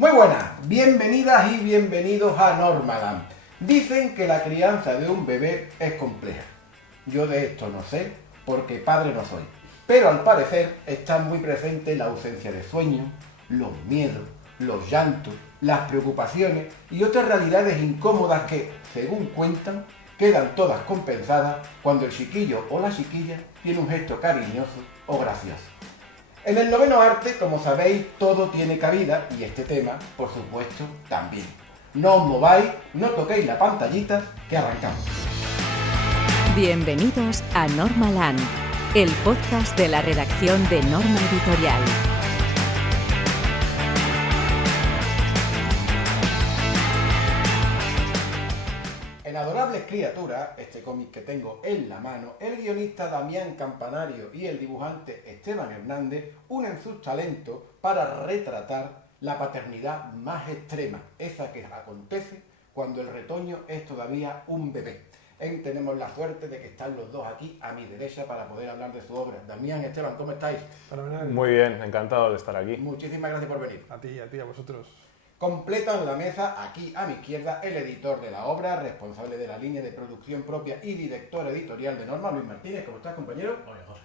Muy buenas, bienvenidas y bienvenidos a Normaland. Dicen que la crianza de un bebé es compleja. Yo de esto no sé, porque padre no soy. Pero al parecer está muy presente la ausencia de sueño, los miedos, los llantos, las preocupaciones y otras realidades incómodas que, según cuentan, quedan todas compensadas cuando el chiquillo o la chiquilla tiene un gesto cariñoso o gracioso. En el noveno arte, como sabéis, todo tiene cabida y este tema, por supuesto, también. No os mováis, no toquéis la pantallita, que arrancamos. Bienvenidos a Normaland, el podcast de la redacción de Norma Editorial. En Adorables Criaturas, este cómic que tengo en la mano, el guionista Damián Campanario y el dibujante Esteban Hernández unen sus talentos para retratar la paternidad más extrema, esa que acontece cuando el retoño es todavía un bebé. Tenemos la suerte de que están los dos aquí a mi derecha para poder hablar de su obra. Damián, Esteban, ¿cómo estáis? Muy bien, encantado de estar aquí. Muchísimas gracias por venir. A ti, a vosotros. Completan la mesa, aquí a mi izquierda, el editor de la obra, responsable de la línea de producción propia y director editorial de Norma, Luis Martínez. ¿Cómo estás, compañero? Hola, José.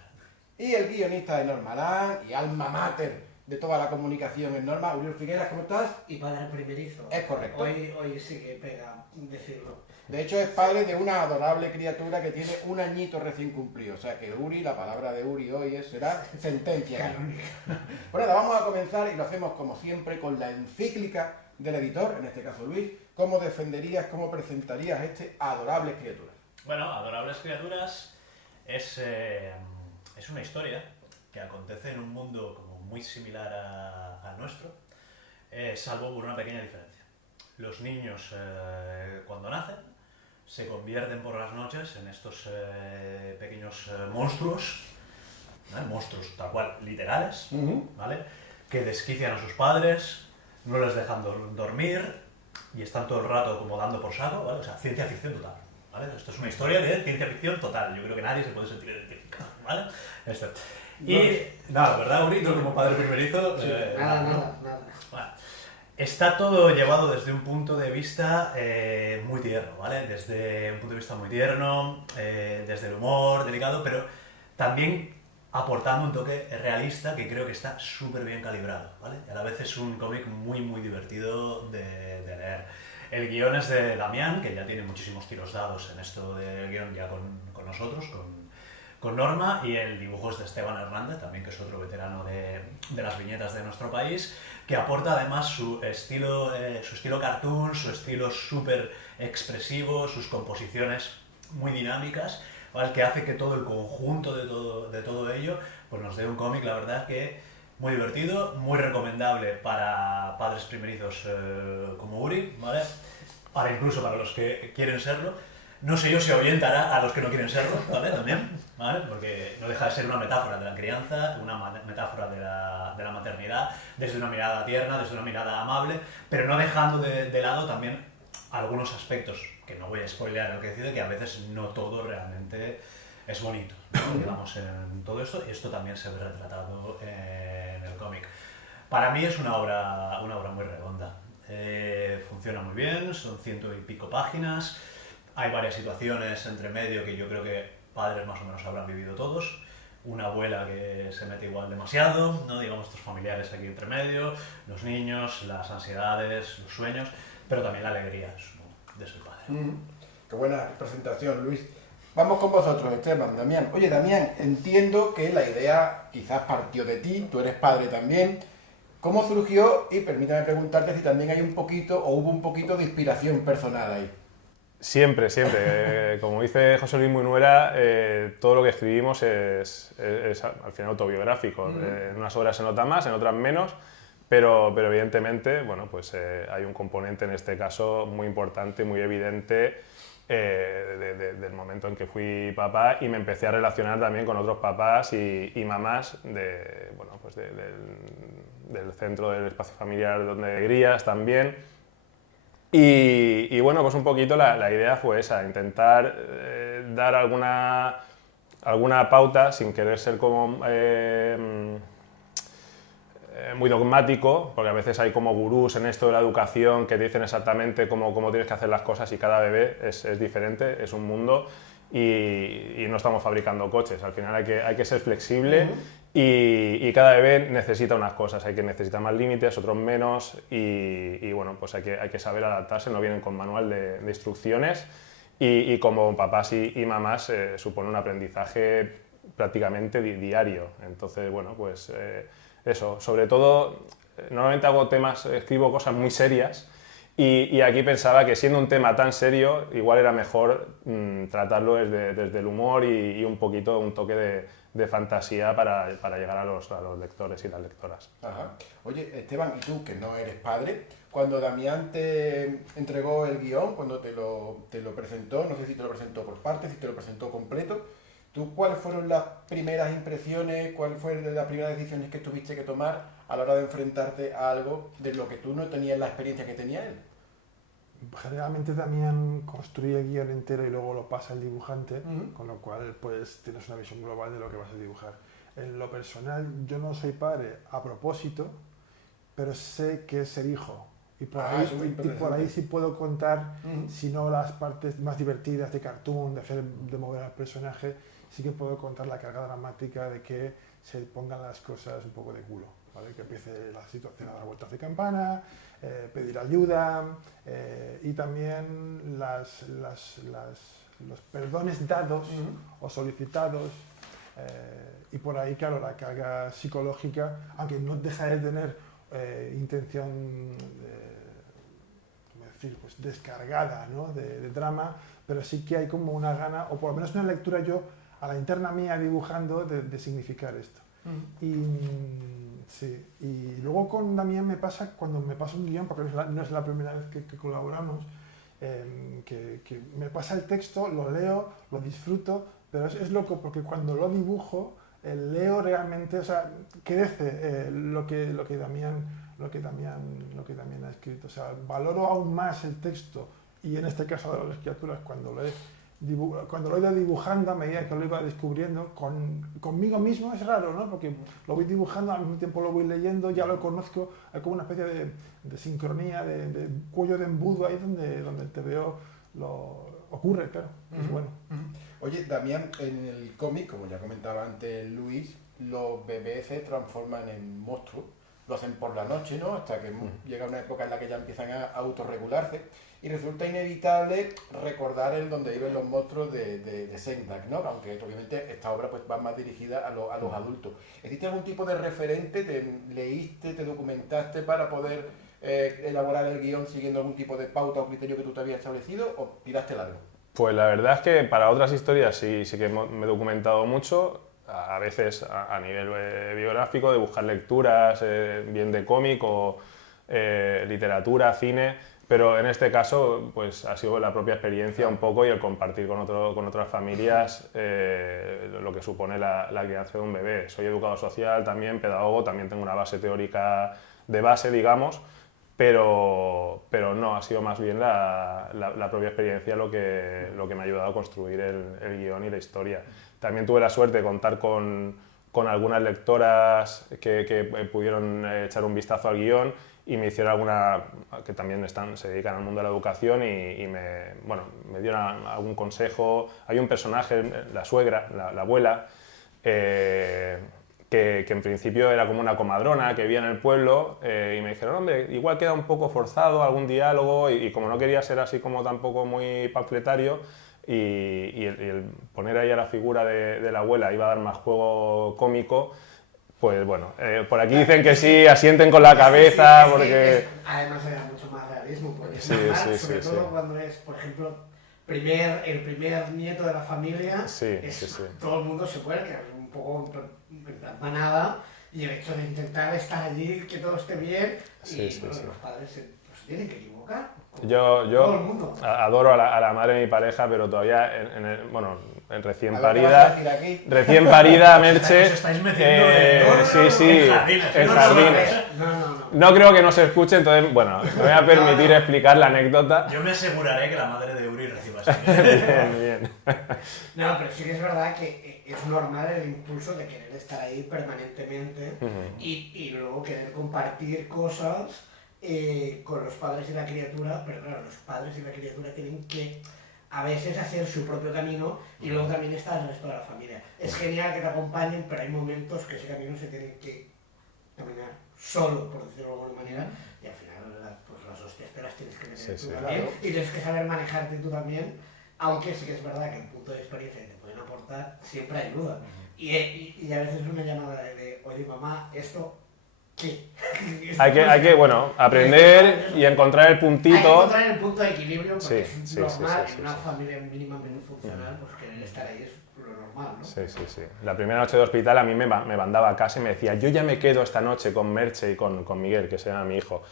Y el guionista de Normaland y alma mater de toda la comunicación en Norma, Uriol Figueras. ¿Cómo estás? Y para el primerizo. Es correcto. Hoy sí que pega decirlo. De hecho, es padre de una adorable criatura que tiene un añito recién cumplido. O sea que Uri, la palabra de Uri hoy será sentencia. Bueno, vamos a comenzar y lo hacemos como siempre con la encíclica del editor, en este caso Luis. ¿Cómo defenderías, cómo presentarías Adorables Criaturas? Bueno, Adorables Criaturas es una historia que acontece en un mundo como muy similar al nuestro, salvo por una pequeña diferencia. Los niños, cuando nacen, se convierten por las noches en estos pequeños monstruos, ¿vale? Monstruos tal cual literales, ¿vale? Que desquician a sus padres, no les dejan dormir y están todo el rato como dando por saco, ¿vale? O sea, ciencia ficción total, ¿vale? Esto es una historia de ciencia ficción total, yo creo que nadie se puede sentir identificado, ¿vale? Esto. Y nada, ¿verdad, Uri? Tú como padre primerizo... Sí, nada. Bueno, está todo llevado desde un punto de vista muy tierno, ¿vale? Desde un punto de vista muy tierno, desde el humor, delicado, pero también aportando un toque realista que creo que está súper bien calibrado, ¿vale? Y a la vez es un cómic muy divertido de leer. El guión es de Damián, que ya tiene muchísimos tiros dados en esto del guión ya con nosotros, con Norma, y el dibujo es de Esteban Hernández, también que es otro veterano de las viñetas de nuestro país, que aporta además su estilo cartoon, su estilo súper expresivo, sus composiciones muy dinámicas, ¿vale? Que hace que todo el conjunto de todo ello pues nos dé un cómic, la verdad, que muy divertido, muy recomendable para padres primerizos como Uri, ¿vale? Incluso para los que quieren serlo. No sé yo si ahuyentará a los que no quieren serlo, ¿vale? También, ¿vale? Porque no deja de ser una metáfora de la crianza, una metáfora de la maternidad, desde una mirada tierna, desde una mirada amable, pero no dejando de lado también algunos aspectos, que no voy a spoilear lo que decide, que a veces no todo realmente es bonito, ¿no? Digamos, en todo esto, y esto también se ve retratado en el cómic. Para mí es una obra muy redonda. Funciona muy bien, son 100 y pico páginas. Hay varias situaciones entre medio que yo creo que padres más o menos habrán vivido todos. Una abuela que se mete igual demasiado, ¿no? Digamos, estos familiares aquí entre medio, los niños, las ansiedades, los sueños, pero también la alegría, ¿no? De ser padre. Qué buena presentación, Luis. Vamos con vosotros, Esteban, Damián. Oye, Damián, entiendo que la idea quizás partió de ti, tú eres padre también. ¿Cómo surgió? Y permítame preguntarte si también hay un poquito o hubo un poquito de inspiración personal ahí. Siempre. Como dice José Luis Munuera, todo lo que escribimos es al final autobiográfico. En unas obras se nota más, en otras menos, pero evidentemente, bueno, pues hay un componente en este caso muy importante, muy evidente del momento en que fui papá, y me empecé a relacionar también con otros papás y mamás del centro del espacio familiar donde crías también. Y bueno, pues un poquito la idea fue esa, intentar dar alguna pauta sin querer ser como muy dogmático, porque a veces hay como gurús en esto de la educación que te dicen exactamente cómo tienes que hacer las cosas y cada bebé es diferente, es un mundo y no estamos fabricando coches. Al final hay que ser flexible y cada bebé necesita unas cosas, hay que necesitar más límites, otros menos y bueno, pues hay que saber adaptarse, no vienen con manual de instrucciones y como papás y mamás supone un aprendizaje prácticamente diario. Entonces, bueno, pues eso, sobre todo, normalmente escribo cosas muy serias y aquí pensaba que siendo un tema tan serio, igual era mejor tratarlo desde el humor y un poquito, un toque de fantasía para llegar a los lectores y las lectoras. Ajá. Oye, Esteban, y tú, que no eres padre, cuando Damián te entregó el guión, cuando te lo presentó, no sé si te lo presentó por partes, si te lo presentó completo, ¿tú cuáles fueron las primeras impresiones, cuáles fueron las primeras decisiones que tuviste que tomar a la hora de enfrentarte a algo de lo que tú no tenías la experiencia que tenía él? Generalmente también construye el guión entero y luego lo pasa al dibujante, con lo cual pues tienes una visión global de lo que vas a dibujar. En lo personal, yo no soy padre a propósito, pero sé que es ser hijo. Y por ahí sí puedo contar, si no las partes más divertidas de cartoon, de mover al personaje, sí que puedo contar la carga dramática de que se pongan las cosas un poco de culo, ¿vale? Que empiece la situación a dar vueltas de campana, pedir ayuda y también los perdones dados o solicitados y por ahí, claro, la carga psicológica, aunque no deja de tener intención pues descargada, ¿no? de drama, pero sí que hay como una gana, o por lo menos una lectura yo a la interna mía dibujando de significar esto. Sí. Y luego con Damián me pasa, cuando me pasa un guión, porque no es la primera vez que colaboramos, que me pasa el texto, lo leo, lo disfruto, pero es loco porque cuando lo dibujo, leo realmente, o sea, crece lo que Damián ha escrito. O sea, valoro aún más el texto y en este caso de las criaturas cuando lo he ido dibujando a medida que lo iba descubriendo conmigo mismo. Es raro, ¿no? Porque lo voy dibujando, al mismo tiempo lo voy leyendo, ya lo conozco, hay como una especie de sincronía, de cuello de embudo ahí donde te veo, ocurre, claro, es bueno. Oye, Damián, en el cómic, como ya comentaba antes Luis, los bebés se transforman en monstruos, lo hacen por la noche, ¿no? Hasta que llega una época en la que ya empiezan a autorregularse y resulta inevitable recordar el donde viven los monstruos de Sendak, ¿no? Aunque obviamente esta obra pues va más dirigida a los adultos. ¿Existe algún tipo de referente? ¿Te leíste, te documentaste para poder elaborar el guión siguiendo algún tipo de pauta o criterio que tú te habías establecido o tiraste largo? Pues la verdad es que para otras historias sí que me he documentado mucho, a veces a nivel biográfico, de buscar lecturas, bien de cómic o literatura, cine, pero en este caso pues ha sido la propia experiencia un poco y el compartir con otras familias lo que supone la crianza de un bebé. Soy educador social también, pedagogo, también tengo una base teórica de base, digamos, pero no, ha sido más bien la propia experiencia lo que me ha ayudado a construir el guión y la historia. También tuve la suerte de contar con algunas lectoras que pudieron echar un vistazo al guión y me hicieron que también se dedican al mundo de la educación y me dieron algún consejo. Hay un personaje, la suegra, la abuela, que en principio era como una comadrona que vivía en el pueblo y me dijeron, hombre, igual queda un poco forzado algún diálogo y como no quería ser así como tampoco muy panfletario y el poner ahí a la figura de la abuela iba a dar más juego cómico, pues bueno, por aquí dicen que sí, asienten con la cabeza sí, porque... Además era mucho más realismo, porque Sí, es normal, sí, sobre sí, todo sí. cuando es, por ejemplo, el primer nieto de la familia, Sí, sí. todo el mundo se vuelca, un poco en plan manada, y el hecho de intentar estar allí, que todo esté bien, Sí, y sí, bueno, sí. los padres pues, tienen que equivocar. Yo Todo el mundo. adoro a la madre de mi pareja, pero todavía en recién A ver, ¿qué vas a parida, decir aquí? recién parida, Merche. Os estáis metiendo sí, en jardines. en No, jardines. no. No creo que no se escuche, entonces, bueno, me voy a permitir explicar la anécdota. Yo me aseguraré que la madre de Uri reciba este. Bien, bien. No, pero sí que es verdad que es normal el impulso de querer estar ahí permanentemente y luego querer compartir cosas con los padres y la criatura, pero claro, los padres y la criatura tienen que a veces hacer su propio camino y luego también está el resto de la familia. Es genial que te acompañen, pero hay momentos que ese camino se tiene que caminar solo, por decirlo de alguna manera, y al final pues las hostias te las tienes que meter tú también, claro. y tienes que saber manejarte tú también, aunque sí que es verdad que el punto de experiencia que te pueden aportar siempre ayuda. Y a veces una llamada de oye mamá, esto, ¿qué? Hay que bueno, aprender y encontrar el Hay que puntito. encontrar el punto de equilibrio porque Sí, es sí, normal sí, en una sí. familia mínimamente funcional, pues querer estar ahí es lo normal, ¿no? Sí. La primera noche de hospital a mí me mandaba a casa y me decía, yo ya me quedo esta noche con Merche y con Miguel, que se llama mi hijo.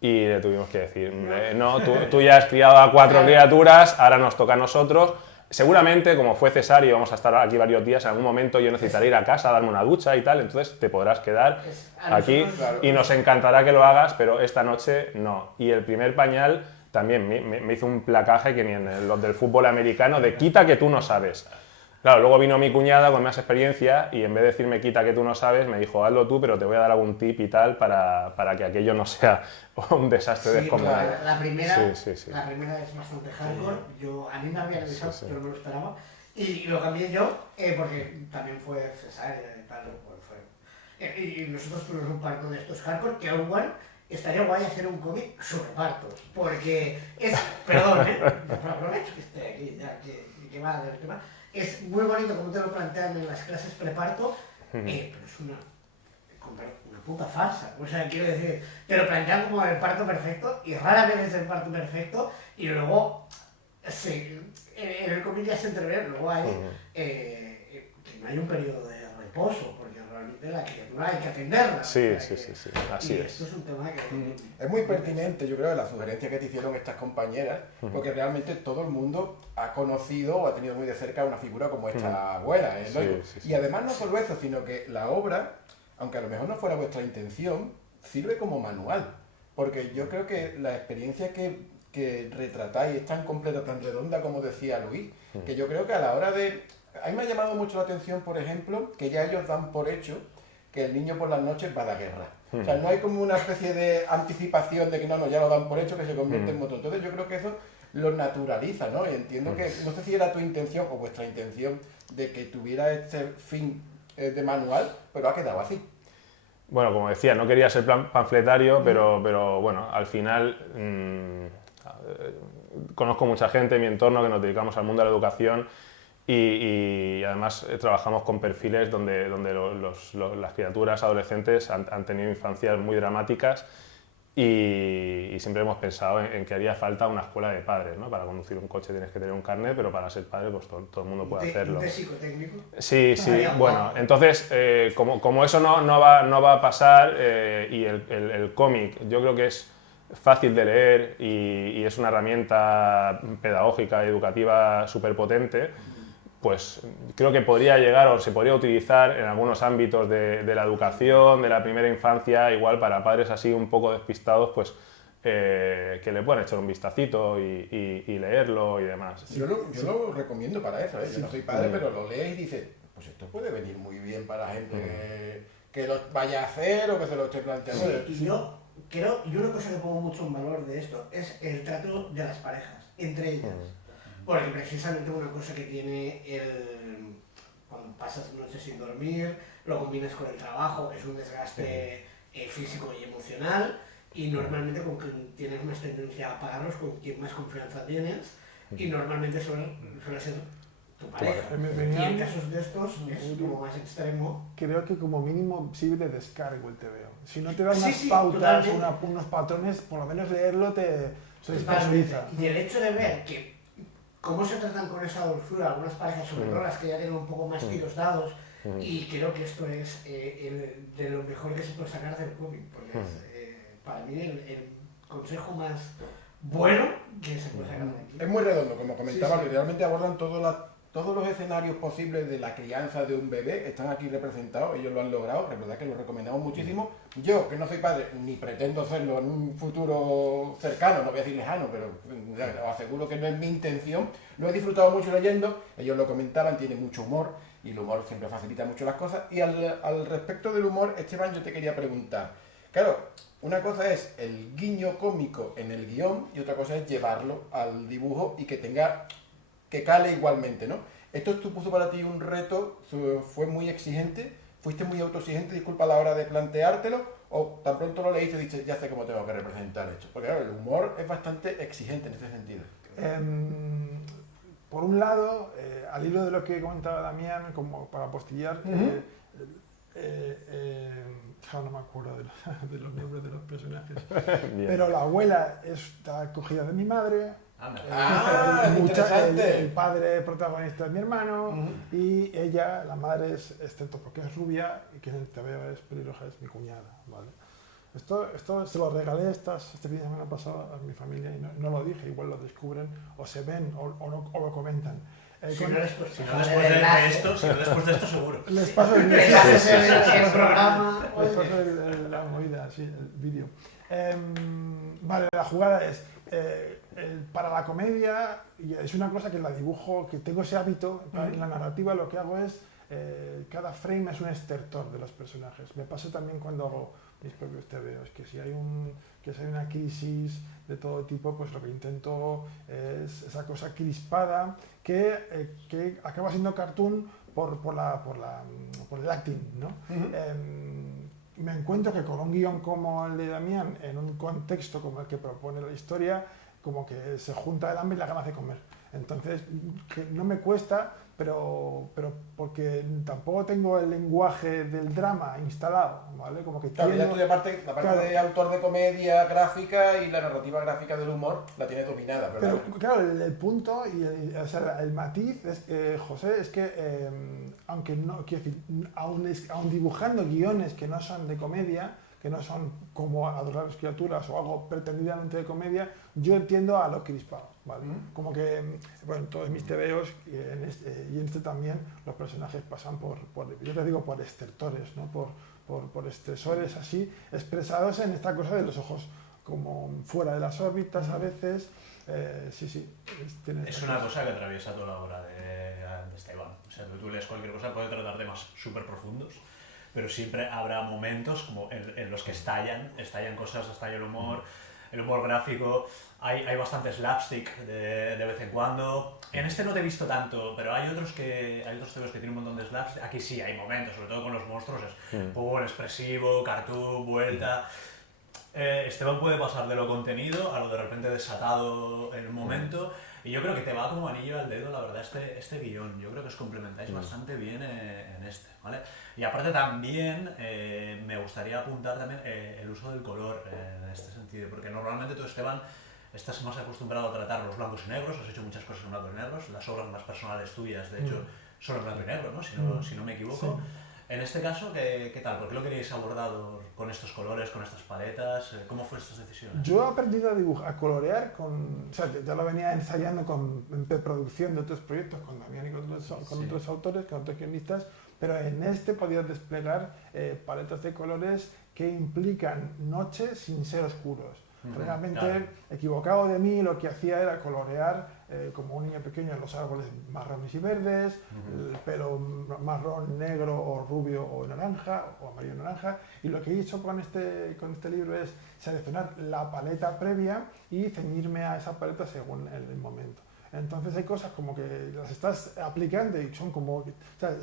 Y le tuvimos que decir, no, tú ya has criado a 4 criaturas, ahora nos toca a nosotros. Seguramente, como fue cesárea y vamos a estar aquí varios días, en algún momento yo necesitaré ir a casa a darme una ducha y tal, entonces te podrás quedar aquí y nos encantará que lo hagas, pero esta noche no. Y el primer pañal también me hizo un placaje que ni en los del fútbol americano de quita que tú no sabes. Claro, luego vino mi cuñada con más experiencia y en vez de decirme quita que tú no sabes, me dijo hazlo tú, pero te voy a dar algún tip y tal para que aquello no sea un desastre descomunal. Claro, la primera es bastante hardcore. A mí me habían avisado, pero no lo esperaba. Y lo cambié yo porque también fue cesárea y tal. Y nosotros tuvimos un parto de estos hardcore que igual estaría guay hacer un cómic sobre partos. Porque es. Perdón, aprovecho que esté aquí ya, que va del tema. Es muy bonito como te lo plantean en las clases preparto, pero es una puta farsa. O sea, quiero decir, te lo plantean como el parto perfecto y rara vez es el parto perfecto y luego en el cómic ya se entrevé, luego hay que no hay un periodo de reposo, porque realmente la criatura hay que atenderla. Sí, o sea, así y es. esto es un tema que... Es muy pertinente, yo creo, la sugerencia que te hicieron estas compañeras, porque realmente todo el mundo ha conocido o ha tenido muy de cerca una figura como esta abuela, ¿eh? Sí. Y además no solo eso, sino que la obra, aunque a lo mejor no fuera vuestra intención, sirve como manual, porque yo creo que la experiencia que retratáis es tan completa, tan redonda como decía Luis, que yo creo que a la hora de... A mí me ha llamado mucho la atención, por ejemplo, que ya ellos dan por hecho que el niño por las noches va a la guerra. O sea, no hay como una especie de anticipación de que no, ya lo dan por hecho, que se convierte en motor. Entonces yo creo que eso lo naturaliza, ¿no? Y entiendo que, no sé si era tu intención o vuestra intención de que tuviera este fin de manual, pero ha quedado así. Bueno, como decía, no quería ser panfletario, pero bueno, al final conozco mucha gente en mi entorno que nos dedicamos al mundo de la educación y además trabajamos con perfiles donde las criaturas adolescentes han tenido infancias muy dramáticas y siempre hemos pensado en que haría falta una escuela de padres, ¿no? Para conducir un coche tienes que tener un carnet, pero para ser padre pues todo el mundo puede hacerlo. ¿De psicotécnico? Sí, bueno, entonces como eso no va a pasar y el cómic yo creo que es fácil de leer y es una herramienta pedagógica, educativa súper potente, pues creo que podría llegar o se podría utilizar en algunos ámbitos de la educación, de la primera infancia, igual para padres así un poco despistados, pues que le puedan echar un vistacito y leerlo y demás. Yo lo recomiendo para eso, ¿eh? Yo no soy padre, pero lo lees y dices, pues esto puede venir muy bien para gente que lo vaya a hacer o que se lo esté planteando. Sí, y yo creo, y una cosa que pongo mucho en valor de esto es el trato de las parejas, entre ellas. Porque precisamente una cosa que tiene cuando pasas noches sin dormir, lo combinas con el trabajo, es un desgaste físico y emocional, y normalmente con quien tienes más tendencia a pagarlos, con quien más confianza tienes, y normalmente suele ser tu pareja. Y en casos de estos es como más extremo. Creo que como mínimo sirve de descargo el TVO. Si no te dan unas Sí, pautas, totalmente. unos patrones, por lo menos leerlo te Totalmente. sensibiliza. Y el hecho de ver que cómo se tratan con esa dulzura algunas parejas, sobre todo las que ya tienen un poco más tiros dados, y creo que esto es de lo mejor que se puede sacar del cómic, porque para mí consejo más bueno que se puede sacar de aquí. Es muy redondo, como comentaba, Sí. que realmente abordan todos los escenarios posibles de la crianza de un bebé, están aquí representados, ellos lo han logrado, la verdad que lo recomendamos muchísimo. Yo, que no soy padre, ni pretendo serlo en un futuro cercano, no voy a decir lejano, pero os aseguro que no es mi intención, lo he disfrutado mucho leyendo, ellos lo comentaban, tiene mucho humor, y el humor siempre facilita mucho las cosas. Y al respecto del humor, Esteban, yo te quería preguntar, claro, una cosa es el guiño cómico en el guión y otra cosa es llevarlo al dibujo y que cale igualmente, ¿no? ¿Esto supuso para ti un reto? ¿Fue muy exigente? ¿Fuiste muy autoexigente, disculpa, a la hora de planteártelo? ¿O tan pronto lo leíste y dices, ya sé cómo tengo que representar esto? Porque claro, el humor es bastante exigente en ese sentido. Por un lado, al hilo de lo que comentaba Damián, como para postillar, no me acuerdo de los nombres de los personajes, pero la abuela está cogida de mi madre, interesante. el padre protagonista es mi hermano, y ella, la madre, excepto porque es rubia y que en el TVO es pelirroja, es mi cuñada, ¿vale? Esto se lo regalé este fin de semana pasado a mi familia y no lo dije, igual lo descubren o se ven o lo comentan. Si no después de esto seguro. Les paso el programa. Les paso la movida, sí, el vídeo. Vale, la jugada es para la comedia, y es una cosa que la dibujo, que tengo ese hábito, en la narrativa lo que hago es, cada frame es un estertor de los personajes. Me pasa también cuando hago mis propios TVOs, que si hay una crisis de todo tipo, pues lo que intento es esa cosa crispada que acaba siendo cartoon por el acting, ¿no? Me encuentro que con un guión como el de Damián, en un contexto como el que propone la historia, como que se junta el hambre y la ganas de comer. Entonces, que no me cuesta, pero porque tampoco tengo el lenguaje del drama instalado, ¿vale? Como que claro, ya tú la parte de autor de comedia gráfica y la narrativa gráfica del humor la tienes dominada, ¿verdad? Pero claro, el punto y el matiz es que, José, es que aunque no, quiero decir, aún dibujando guiones que no son de comedia, que no son como Adorables Criaturas o algo pretendidamente de comedia, yo entiendo a lo crispado, ¿vale? Como que, bueno, en todos mis TVOs y en este también, los personajes pasan yo te digo, por estertores, ¿no? Por estresores así, expresados en esta cosa de los ojos como fuera de las órbitas a veces. Es una cosa que atraviesa toda la obra de Esteban. O sea, tú lees cualquier cosa, puede tratar temas súper profundos, pero siempre habrá momentos como en los que estallan cosas, estalla el humor gráfico, hay bastante slapstick de vez en cuando. En este no te he visto tanto, pero hay otros temas que tienen un montón de slapstick. Aquí sí hay momentos, sobre todo con los monstruos, es expresivo, cartoon, vuelta. Esteban puede pasar de lo contenido a lo de repente desatado en un momento, y yo creo que te va como anillo al dedo, la verdad, este guión. Yo creo que os complementáis bastante bien en este, ¿vale? Y aparte también me gustaría apuntar también el uso del color en este sentido, porque normalmente tú, Esteban, estás más acostumbrado a tratar los blancos y negros, has hecho muchas cosas en blancos y negros, las obras más personales tuyas, de hecho, son en blanco y negro, ¿no? Si no me equivoco. Sí. En este caso, ¿qué tal? ¿Por qué lo queríais abordado con estos colores, con estas paletas? ¿Cómo fue estas decisiones? Yo he aprendido a colorear o sea, ya lo venía ensayando en preproducción de otros proyectos con Damián y con otros autores, con otros guionistas, pero en este podía desplegar paletas de colores que implican noche sin ser oscuros. Realmente, claro, equivocado de mí, lo que hacía era colorear como un niño pequeño en los árboles marrones y verdes, el pelo marrón, negro o rubio o naranja o amarillo naranja, y lo que he hecho con este libro es seleccionar la paleta previa y ceñirme a esa paleta según el momento. Entonces hay cosas como que las estás aplicando y son como, o sea,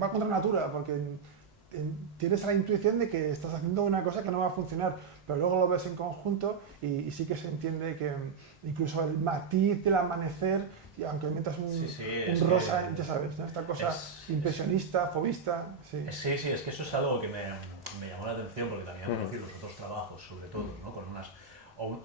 va contra natura, porque tienes la intuición de que estás haciendo una cosa que no va a funcionar, pero luego lo ves en conjunto y sí que se entiende que incluso el matiz del amanecer, y aunque metas un rosa, ya sabes, ¿no? Esta cosa impresionista, fobista. Es que eso es algo que me llamó la atención, porque también he conocido los otros trabajos, sobre todo, ¿no? Con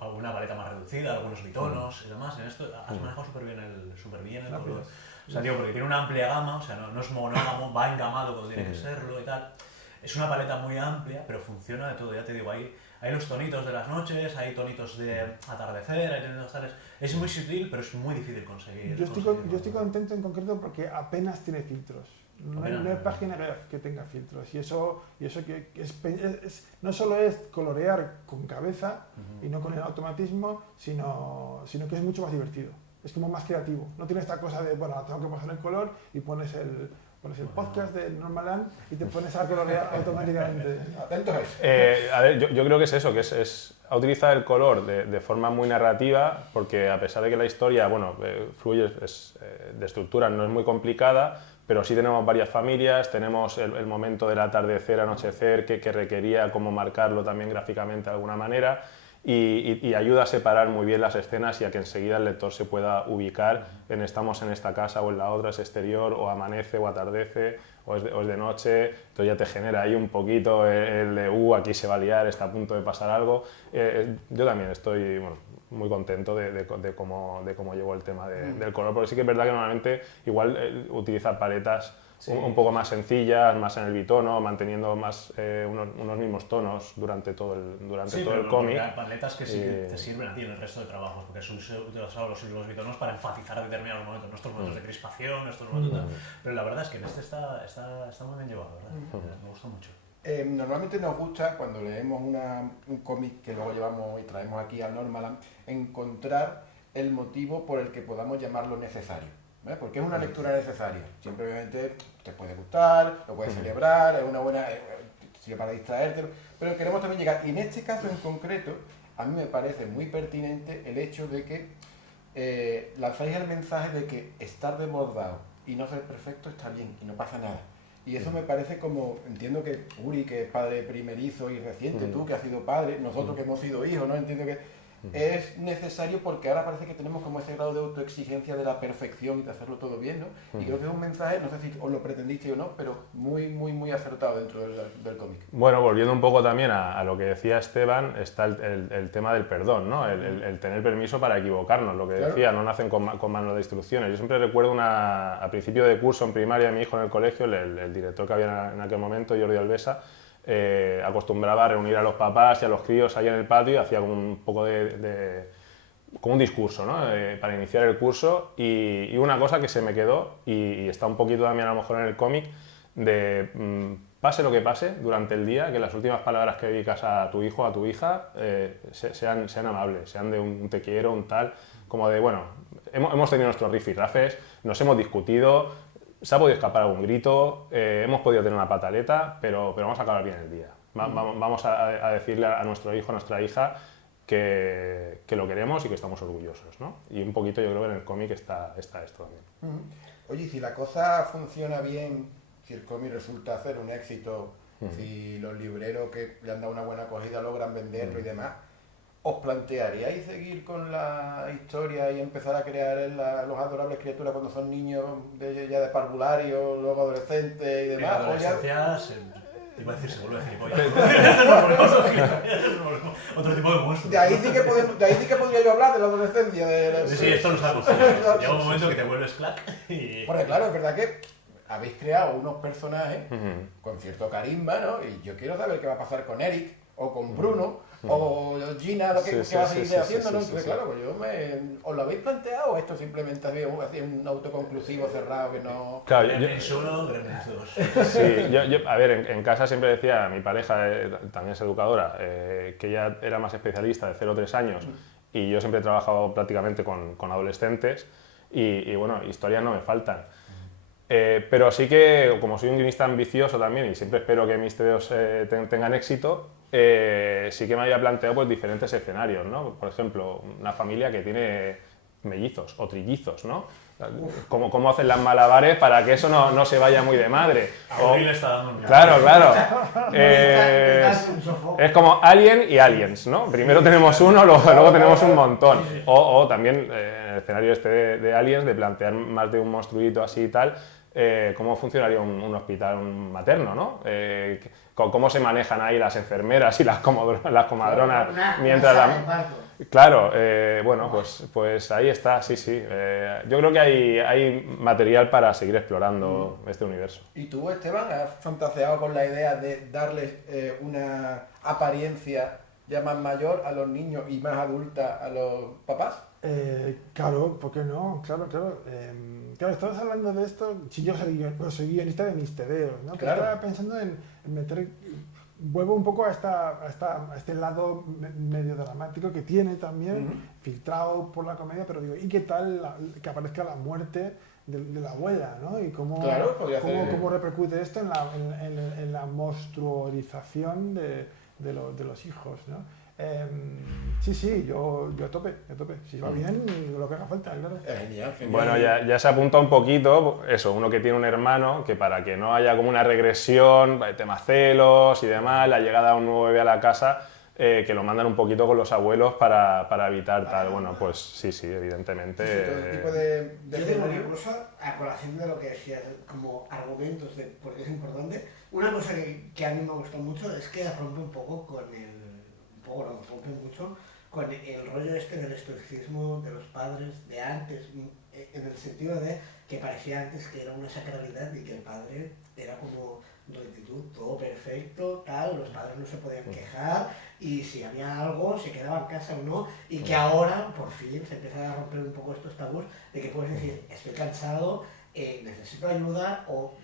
alguna paleta más reducida, algunos bitonos y demás. En esto has manejado súper bien el color. O sea, digo, porque tiene una amplia gama, o sea, no es monógamo, va engamado como tiene que serlo y tal. Es una paleta muy amplia, pero funciona de todo. Ya te digo, hay hay los tonitos de las noches, hay tonitos de atardecer, hay tonitos tales. Es muy sutil, pero es muy difícil conseguir. Yo estoy contento en concreto porque apenas tiene filtros. No hay página que tenga filtros. Y eso que no solo es colorear con cabeza y no con el automatismo, sino que es mucho más divertido. Es como más creativo. No tiene esta cosa de, bueno, tengo que pasar el color y pones el podcast de Normaland y te pones a colorear automáticamente. Atentos a eso. A ver, yo creo que es eso, que es a utilizar el color de forma muy narrativa, porque a pesar de que la historia, bueno, fluye, de estructura no es muy complicada, pero sí tenemos varias familias, tenemos el momento del atardecer, anochecer, que requería cómo marcarlo también gráficamente de alguna manera, y ayuda a separar muy bien las escenas y a que enseguida el lector se pueda ubicar en estamos en esta casa o en la otra, es exterior, o amanece o atardece, o es de noche, entonces ya te genera ahí un poquito el de aquí se va a liar, está a punto de pasar algo. Yo también estoy muy contento de cómo llevo el tema del color, porque sí que es verdad que normalmente igual utilizar paletas un poco más sencillas, más en el bitono, manteniendo más unos mismos tonos durante todo el cómic. Hay paletas que sí que te sirven a ti en el resto de trabajos, porque has utilizado los bitonos para enfatizar determinados momentos, nuestros momentos de crispación, estos momentos pero la verdad es que en este está muy bien llevado, ¿verdad? Me gusta mucho. Normalmente nos gusta, cuando leemos un cómic que luego llevamos y traemos aquí al Normaland, encontrar el motivo por el que podamos llamarlo necesario. ¿Ves? Porque es una lectura necesaria. Siempre, obviamente, te puede gustar, lo puedes celebrar, es una buena... sirve para distraerte, pero queremos también llegar. Y en este caso en concreto, a mí me parece muy pertinente el hecho de que lanzáis el mensaje de que estar desbordado y no ser perfecto está bien y no pasa nada. Y eso me parece como, entiendo que Uri, que es padre primerizo y reciente, tú que has sido padre, nosotros que hemos sido hijos, ¿no? Entiendo que es necesario porque ahora parece que tenemos como ese grado de autoexigencia de la perfección y de hacerlo todo bien, ¿no? Y creo que es un mensaje, no sé si os lo pretendiste o no, pero muy, muy, muy acertado dentro del cómic. Bueno, volviendo un poco también a lo que decía Esteban, está el tema del perdón, ¿no? El tener permiso para equivocarnos, lo que decía, no nacen con manual de instrucciones. Yo siempre recuerdo a principio de curso en primaria de mi hijo en el colegio, el director que había en aquel momento, Jordi Alvesa, acostumbraba a reunir a los papás y a los críos ahí en el patio y hacía como un poco como un discurso, ¿no? Para iniciar el curso, y una cosa que se me quedó y está un poquito también a lo mejor en el cómic, de pase lo que pase durante el día, que las últimas palabras que dedicas a tu hijo o a tu hija sean amables, sean de un te quiero, un tal, como de, bueno, hemos tenido nuestros rifirrafes, nos hemos discutido, se ha podido escapar algún grito, hemos podido tener una pataleta, pero vamos a acabar bien el día. Vamos a decirle a nuestro hijo, a nuestra hija, que lo queremos y que estamos orgullosos, ¿no? Y un poquito yo creo que en el cómic está esto también. Oye, si la cosa funciona bien, si el cómic resulta ser un éxito, si los libreros que le han dado una buena acogida logran venderlo y demás, ¿os plantearíais seguir con la historia y empezar a crear los adorables criaturas cuando son niños ya de parvulario, luego adolescentes y demás? En adolescencia iba a decir, se vuelve gilipollas. Otro tipo de monstruo. De ahí sí que podría yo hablar de la adolescencia. Sí, esto lo sabemos. Llega un momento que te vuelves clack y... Porque claro, es verdad que habéis creado unos personajes con cierto carisma, ¿no? Y yo quiero saber qué va a pasar con Eric, o con Bruno, o Gina, lo que va a seguir haciendo, ¿no? Entonces, claro, pues ¿os lo habéis planteado o esto simplemente ha sido un autoconclusivo cerrado que no...? Claro, Gremlins 1, Gremlins 2. Sí, a ver, en casa siempre decía, mi pareja también es educadora, que ella era más especialista de 0 a 3 años, y yo siempre he trabajado prácticamente con adolescentes, y bueno, historias no me faltan. Pero sí que, como soy un guionista ambicioso también, y siempre espero que mis TVOs tengan éxito, sí que me había planteado pues diferentes escenarios, ¿no? Por ejemplo, una familia que tiene mellizos o trillizos, ¿no? ¿Cómo hacen las malabares para que eso no se vaya muy de madre? Le está dando un... Claro. Es como Alien y Aliens, ¿no? Primero tenemos uno, luego tenemos un montón. O también en el escenario este de Aliens, de plantear más de un monstruito así y tal, cómo funcionaría un hospital materno, ¿no? Cómo se manejan ahí las enfermeras y las comadronas mientras Claro, bueno, pues ahí está, sí. Yo creo que hay material para seguir explorando este universo. ¿Y tú, Esteban, has fantaseado con la idea de darles una apariencia, ya más mayor a los niños y más adulta a los papás? Claro, ¿por qué no? Claro. Claro, estamos hablando de esto, si yo soy guionista de mis tebeos, ¿no? Pero Claro. estaba pensando en meter... Vuelvo un poco a este lado medio dramático que tiene también, filtrado por la comedia, pero digo, ¿y qué tal que aparezca la muerte de la abuela, ¿no? Y cómo, Claro, cómo repercute esto en la monstruorización de los hijos, ¿no? Sí, yo a tope. Si va bien, lo que haga falta, claro. Genial. Bueno, ya se apunta un poquito, eso, uno que tiene un hermano, que para que no haya como una regresión, tema celos y demás, la llegada de un nuevo bebé a la casa, que lo mandan un poquito con los abuelos para evitar tal. Bueno, pues sí, evidentemente. Sí, todo tipo de Yo tengo una cosa, a colación de lo que decías, como argumentos de por qué es importante, una cosa que a mí me gusta mucho es que rompe un poco con rompe mucho con el rollo este del estoicismo de los padres de antes, en el sentido de que parecía antes que era una sacralidad y que el padre era como rectitud, todo perfecto, tal, los padres no se podían quejar y si había algo se quedaba en casa o no, y que ahora por fin se empieza a romper un poco estos tabús de que puedes decir, estoy cansado, necesito ayuda o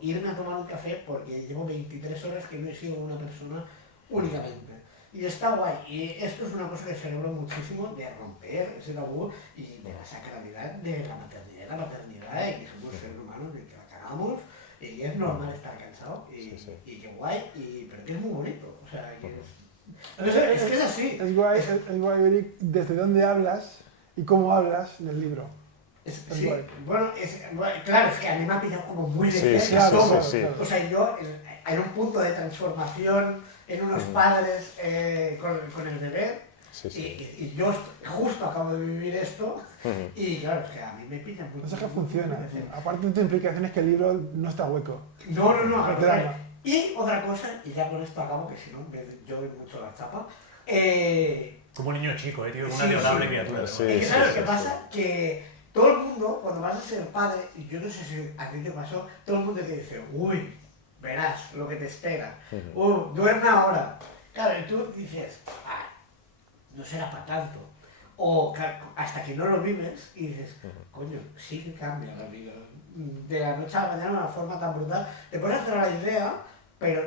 irme a tomar un café porque llevo 23 horas que no he sido una persona únicamente. Y está guay, y esto es una cosa que celebro muchísimo, de romper ese tabú y de la sacralidad de la maternidad y la paternidad, y que somos seres humanos y que la cagamos, y es normal estar cansado, y qué guay, pero que es muy bonito, o sea, es que es así. Es guay, Eric, desde dónde hablas y cómo hablas del libro. Sí, bueno, claro, es que a mí me ha pillado como muy de cerca todo. Sí. O sea, yo en un punto de transformación en unos padres con el bebé, y yo justo acabo de vivir esto, y claro, es que a mí me pilla mucho. No sé qué funciona. Aparte de tu implicación es que el libro no está hueco. No, y otra cosa, y ya con esto acabo, que si no, yo doy mucho la chapa. Como un niño chico, tío, una adorable criatura. Es que ¿sabes lo que pasa? Que todo el mundo, cuando vas a ser padre, y yo no sé si a ti te pasó, todo el mundo te dice, uy, verás lo que te espera, duerme ahora. Claro, y tú dices, no será para tanto. O hasta que no lo vives y dices, coño, sí que cambia la vida. De la noche a la mañana de una forma tan brutal. Te puedes hacer a la idea, pero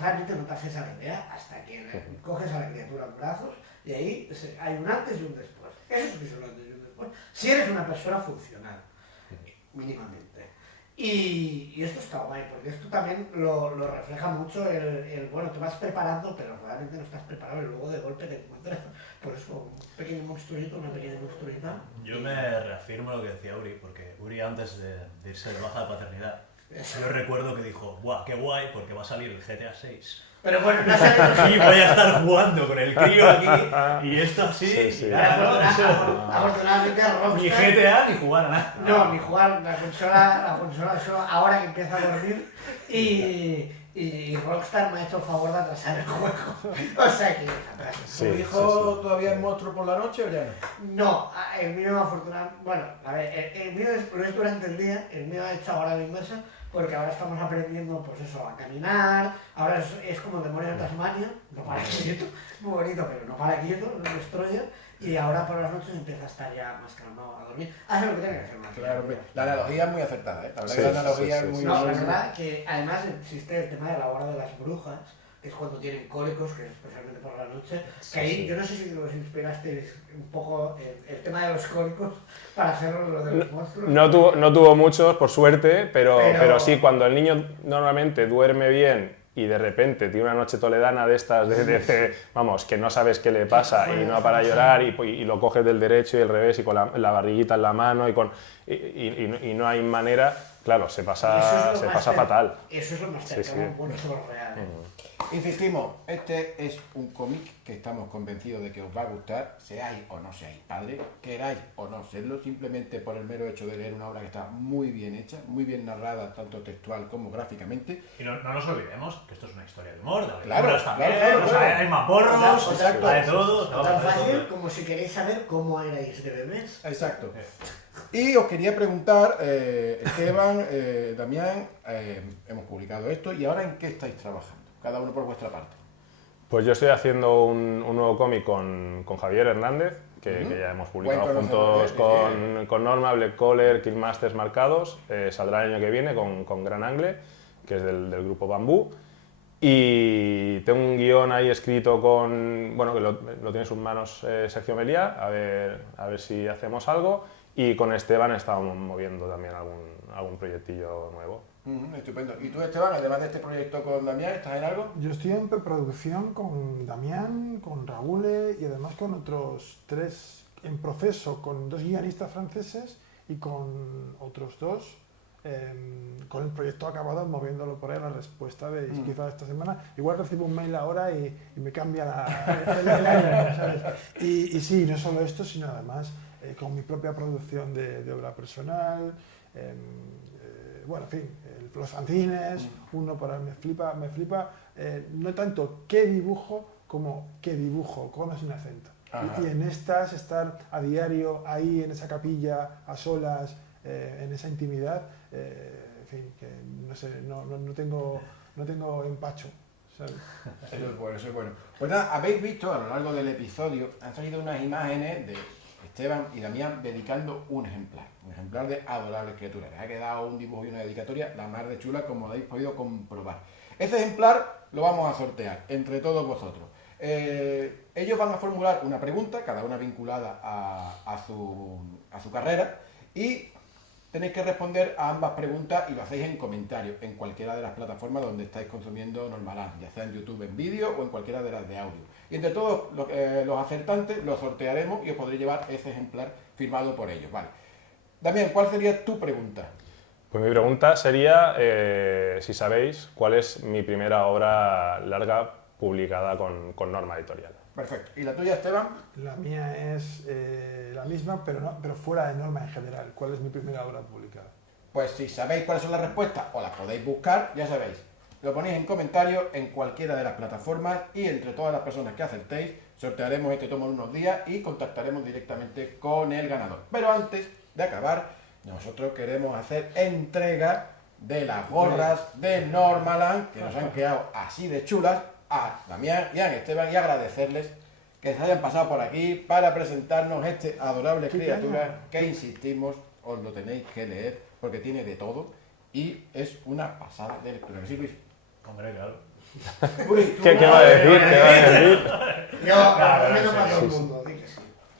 realmente no te haces a la idea hasta que coges a la criatura en brazos y ahí hay un antes y un después. Eso es que es un antes y un después. Si eres una persona funcional, mínimamente. Y esto está guay, porque esto también lo refleja mucho bueno, te vas preparando, pero realmente no estás preparado y luego de golpe te encuentras, por eso, un pequeño monstruito, una pequeña monstruita. Yo me reafirmo lo que decía Uri, porque Uri antes de irse de baja de paternidad, yo recuerdo que dijo, ¡buah, qué guay, porque va a salir el GTA 6! Pero bueno, no ha salido. Y voy a estar jugando con el crío aquí, y esto así, Afortunadamente Rockstar... Ni GTA ni jugar a nada. No, ni jugar, la consola solo ahora que empieza a dormir y Rockstar me ha hecho el favor de atrasar el juego. O sea que fantástico. ¿Tu hijo todavía es monstruo por la noche o ya no? No, el mío afortunadamente, bueno, a ver, el mío lo es durante el día, el mío ha hecho ahora la inversa, porque ahora estamos aprendiendo, pues eso, a caminar, ahora es como Demonio de Tasmania, no para quieto, muy bonito, pero no para quieto, no destroya, y ahora por las noches empieza a estar ya más calmado a dormir. Hace lo que tiene que hacer una Claro, la analogía es muy acertada, ¿eh? La verdad que la analogía es muy... No, la verdad que además existe el tema de la hora de las brujas, que es cuando tienen cólicos, que es especialmente por la noche, que ahí yo no sé si os inspirasteis un poco el tema de los cólicos para hacer lo de los monstruos. No tuvo muchos, por suerte, pero sí, cuando el niño normalmente duerme bien y de repente tiene una noche toledana de estas, vamos, que no sabes qué le pasa y no para llorar y lo coges del derecho y el revés y con la barriguita en la mano y no hay manera, claro, se pasa fatal. Eso es lo más cercano a un monstruo real. Insistimos, este es un cómic que estamos convencidos de que os va a gustar, seáis o no seáis padres, queráis o no serlo, simplemente por el mero hecho de leer una obra que está muy bien hecha, muy bien narrada, tanto textual como gráficamente. Y no nos olvidemos que esto es una historia de humor, de claro, también, claro. O sea, hay maporros, hay de todo. Tan fácil como si queréis saber cómo erais de bebés. Exacto. Y os quería preguntar, Esteban, Damián, hemos publicado esto y ahora ¿en qué estáis trabajando? Cada uno por vuestra parte. Pues yo estoy haciendo un nuevo cómic con Javier Hernández, que ya hemos publicado juntos con Norma, Black Collar, Killmasters marcados. Saldrá el año que viene con Gran Angle, que es del grupo Bambú. Y tengo un guión ahí escrito bueno, que lo tiene en sus manos Sergio Meliá, a ver si hacemos algo. Y con Esteban estamos moviendo también algún proyectillo nuevo. Estupendo. ¿Y tú, Esteban, además de este proyecto con Damián, estás en algo? Yo estoy en preproducción con Damián, con Raúl y además con otros 3 en proceso, con 2 guionistas franceses y con otros 2, con el proyecto acabado, moviéndolo por ahí. La respuesta de quizás esta semana. Igual recibo un mail ahora y me cambia el año, ¿sabes? Y sí, no solo esto, sino además con mi propia producción de obra personal. Bueno, en fin, los fanzines, uno para me flipa, no tanto qué dibujo como qué dibujo, con o sin acento. Y en estas, estar a diario ahí en esa capilla, a solas, en esa intimidad, en fin, que no sé, no tengo empacho, ¿sabes? Eso es bueno. Pues nada, habéis visto a lo largo del episodio, han salido unas imágenes de Esteban y Damián dedicando un ejemplar de Adorables Criaturas. Les ha quedado un dibujo y una dedicatoria la más de chula, como habéis podido comprobar. Ese ejemplar lo vamos a sortear entre todos vosotros. Ellos van a formular una pregunta, cada una vinculada a su carrera, y tenéis que responder a ambas preguntas y lo hacéis en comentarios en cualquiera de las plataformas donde estáis consumiendo Normaland, ya sea en YouTube en vídeo o en cualquiera de las de audio. Y entre todos los acertantes los sortearemos y os podréis llevar ese ejemplar firmado por ellos. Vale. Damián, ¿cuál sería tu pregunta? Pues mi pregunta sería si sabéis cuál es mi primera obra larga publicada con Norma Editorial. Perfecto. ¿Y la tuya, Esteban? La mía es la misma, pero fuera de Norma en general. ¿Cuál es mi primera obra publicada? Pues si sabéis cuáles son las respuestas o las podéis buscar, ya sabéis. Lo ponéis en comentarios en cualquiera de las plataformas y entre todas las personas que acertéis sortearemos este tomo en unos días y contactaremos directamente con el ganador. Pero antes de acabar, nosotros queremos hacer entrega de las gorras de Normaland, que nos han quedado así de chulas, a Damián y a Esteban, y agradecerles que se hayan pasado por aquí para presentarnos este adorable criatura que, insistimos, os lo tenéis que leer porque tiene de todo y es una pasada de lectura. ¿Sí, Luis? Hombre, claro. ¿Qué va a decir? Yo, menos para todo el mundo.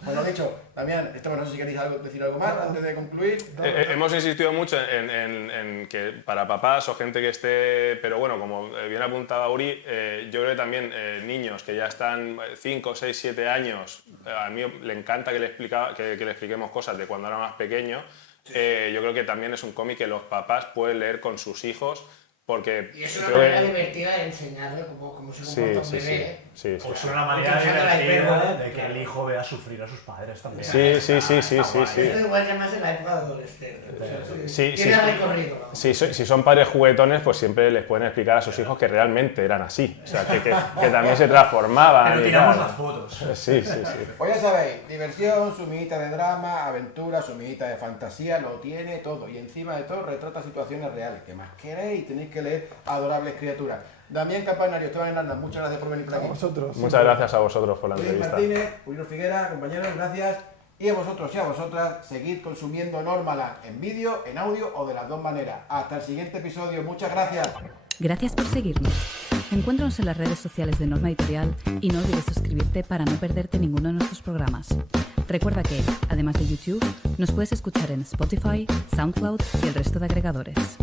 Bueno, dicho, Damián, Esteban, no sé si queréis decir algo más antes de concluir. Hemos insistido mucho en que para papás o gente que esté, pero bueno, como bien apuntaba Uri, yo creo que también niños que ya están 5, 6, 7 años, a mí le encanta que le expliquemos cosas de cuando era más pequeño. Yo creo que también es un cómic que los papás pueden leer con sus hijos. Porque y es una manera divertida de enseñarle cómo se comporta un bebé. Sí. O es una manera divertida de que el hijo vea sufrir a sus padres también. Sí. Esto igual ya más en la época adolescente. Tiene recorrido. ¿No? Si son padres juguetones, pues siempre les pueden explicar a sus hijos que realmente eran así. O sea, que también se transformaban. Pero tiramos las fotos. Sí. Pues ya sabéis, diversión, su mijita de drama, aventura, su mijita de fantasía, lo tiene todo. Y encima de todo retrata situaciones reales. ¿Qué más queréis? Tenéis que leer Adorables Criaturas. Damián Campanario, Esteban Hernández, muchas gracias por venir por aquí. A vosotros. Muchas gracias a vosotros por la Luis entrevista. Martínez, Julio Figuera, compañeros, gracias. Y a vosotros y a vosotras, seguid consumiendo Normaland en vídeo, en audio o de las dos maneras. Hasta el siguiente episodio. Muchas gracias. Gracias por seguirnos. Encuéntranos en las redes sociales de Norma Editorial y no olvides suscribirte para no perderte ninguno de nuestros programas. Recuerda que, además de YouTube, nos puedes escuchar en Spotify, SoundCloud y el resto de agregadores.